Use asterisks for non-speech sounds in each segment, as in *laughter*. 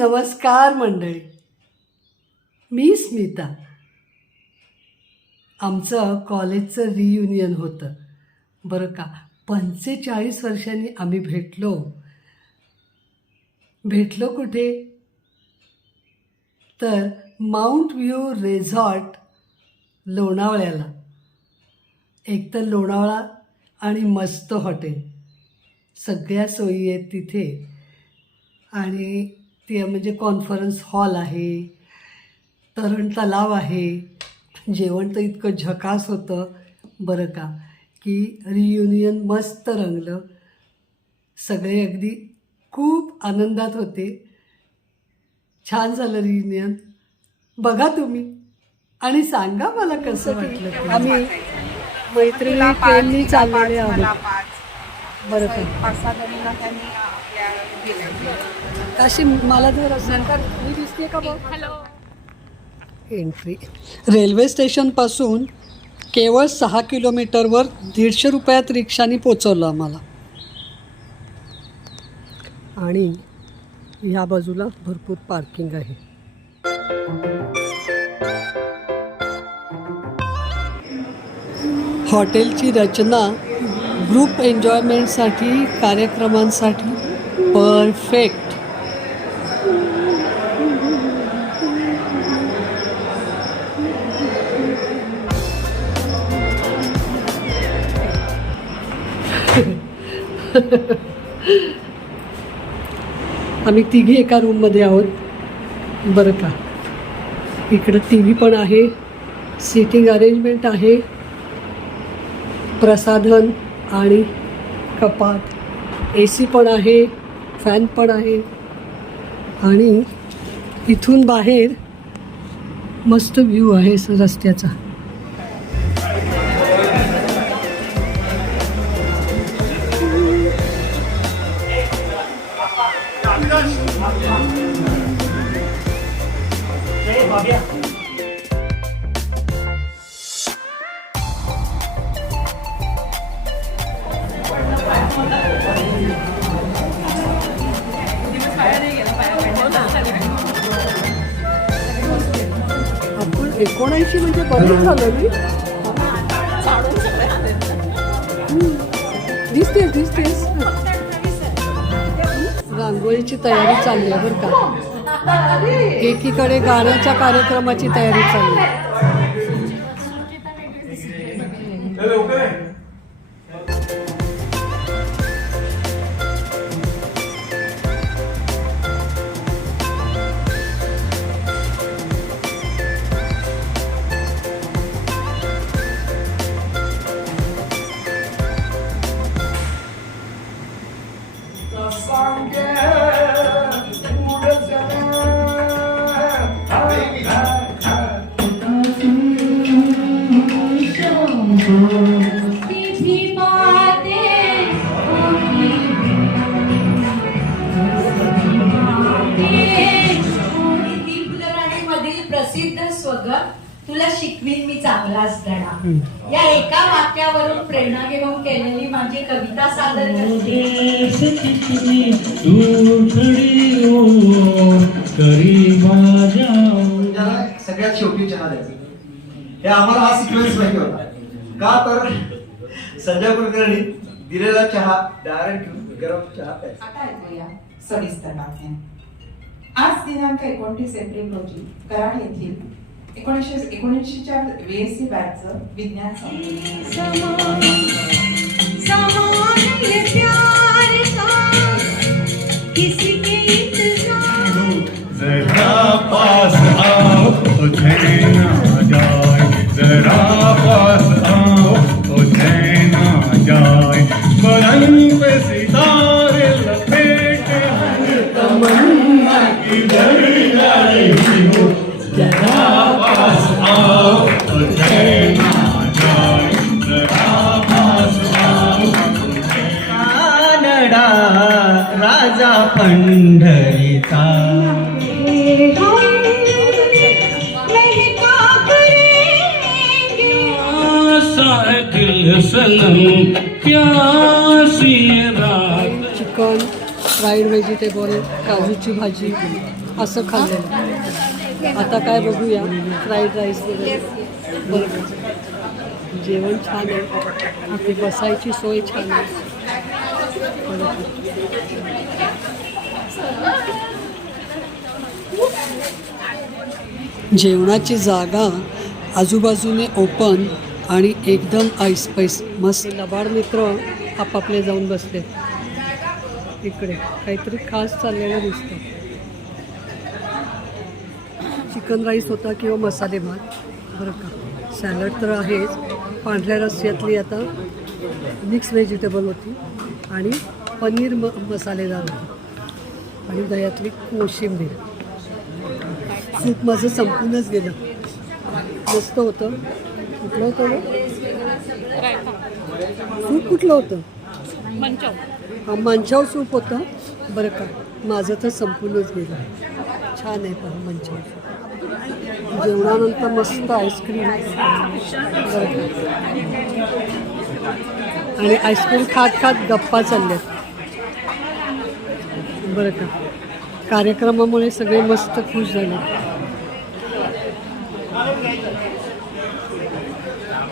नमस्कार मंडळी. मी स्मिता. आमचं कॉलेजचं रियुनियन होतं. बरं का पंचेचाळीस वर्षांनी आम्ही भेटलो. भेटलो कुठे? तर माउंट व्ह्यू रेझॉर्ट लोणावळ्याला. एक तर लोणावळा आणि मस्त हॉटेल. सगळ्या सोयी आहेत तिथे. आणि ते म्हणजे कॉन्फरन्स हॉल आहे तरण तलाव आहे. जेवण तर इतकं झकास होतं बरं का की रियुनियन मस्त रंगलं. सगळे अगदी खूप आनंदात होते. छान झालं रियुनियन बघा तुम्ही आणि सांगा मला कसं वाटलं. आम्ही मैत्रिणी ट्रेननी चाललेले आहोत. बरं का. अशी मला जर मी दिसते का बघ? एंट्री रेल्वे स्टेशनपासून केवळ सहा किलोमीटरवर दीडशे रुपयात रिक्षाने पोचवलं आम्हाला. आणि ह्या बाजूला भरपूर पार्किंग आहे. हॉटेलची रचना ग्रुप एन्जॉयमेंटसाठी कार्यक्रमांसाठी परफेक्ट *laughs* आम्ही तिघी एका रूममध्ये आहोत. बरं का. इकडं टी व्ही पण आहे. सिटिंग अरेंजमेंट आहे. प्रसाधन आणि कपाट. ए सी पण आहे. फॅन पण आहे. आणि इथून बाहेर मस्त व्ह्यू आहे रस्त्याचा. एकोणऐंशी म्हणजे बरेच झालं मी दिसतेस दिसतेस. रांगोळीची तयारी चालली आहे बरं का? एकीकडे गाण्याच्या कार्यक्रमाची तयारी चालली आहे. तुला शिकवीन मी चांगलाच धडा या एका वाक्यावरून प्रेरणा घेऊन केलेली माझी कविता सादर करते. त्याला सगळ्यात शेवटी चहा द्यायचा हे आम्हाला हा सिक्वेन्स माहिती होता. का तर संजय कुलकर्णी दिलेला चहा डायरेक्ट घेऊन गरम चहा प्यायचा आता ऐकूया सविस्तर बातम्या आज दिनांक एकोणतीस एप्रिल रोजी कराड येथील एकोणीसशे एकोणीसशेच्या बीएससी बॅचचं विज्ञान संमेलन सनम प्यासी रात चिकन फ्राईड व्हेजिटेबल काजूची भाजी असं खाल्लेलं. आता काय बघूया फ्राईड राईस वगैरे. बरं. जेवण छान आहे. इथे बसायची सोय छान आहे. जेवणाची जागा आजूबाजूने ओपन आणि एकदम ऐस पैस मस्त लबाड मित्र आपापले जाऊन बसले. इकडे काहीतरी खास चाललेलं दिसतं. चिकन राईस होता किंवा मसाले भात. बरं का. सॅलड तर आहेच. पांढऱ्या रस्स्यातली आता मिक्स व्हेजिटेबल होती. आणि पनीर म मसालेदार होती. आणि दह्यातली कोशिंबीर. सूप माझं संपूनच गेलं. मस्त होतं. कुठलं होतं ना सूप कुठलं होतं? हा मंचाव सूप होतं. बरं का माझं तर संपूर्णच गेलं. छान आहे पण मंचाव सूप. जेवणानंतर मस्त आईस्क्रीम. बरं का आणि आईस्क्रीम खात खात गप्पा चालल्यात. बरं का कार्यक्रमामुळे सगळे मस्त खुश झाले.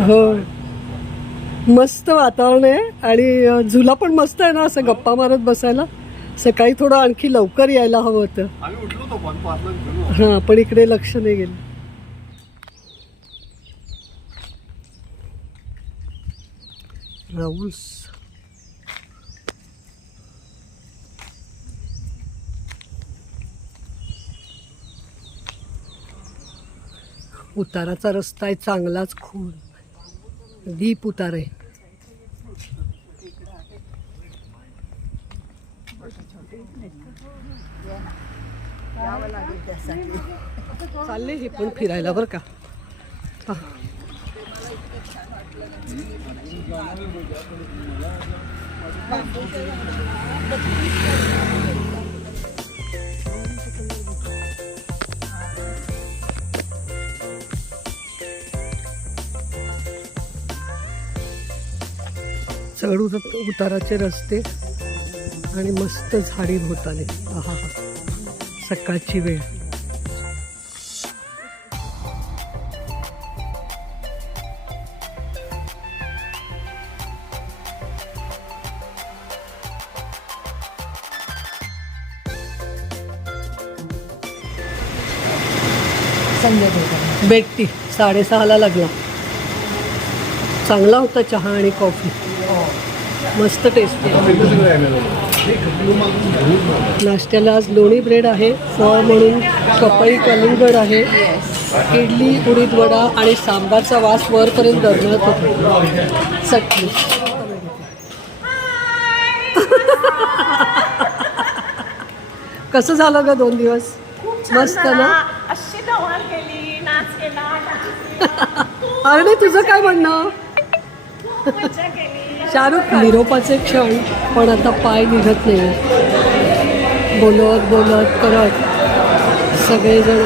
हो. मस्त वातावरण आहे आणि झुला पण मस्त आहे ना असं गप्पा मारत बसायला. सकाळी थोडं आणखी लवकर यायला हवं होतं. हां पण इकडे लक्ष नाही गेलं. राहुल्स उताराचा रस्ता आहे चांगलाच खोल. दीप उतार. आहे चालले हे पण फिरायला बरं का. पहा. चढ उत- उताराचे रस्ते आणि मस्त झाडी भोवताले. आहा हा. सकाळची वेळ. बेट्टी साडेसहाला लागला. चांगला होता चहा आणि कॉफी. मस्त टेस्टी नाश्त्याला आज लोणी ब्रेड आहे फळ म्हणून पपई कलिंगड आहे इडली उडीद वडा आणि सांबारचा वास वरपर्यंत दरमळत होतो. चटणी. कसं झालं ग दोन दिवस? मस्त ना? *laughs* अरे तुझं काय म्हणणं? शाहरुख निरोपाचे क्षण पण आता पाय निघत नाही. बोलत बोलत करत. सगळेजण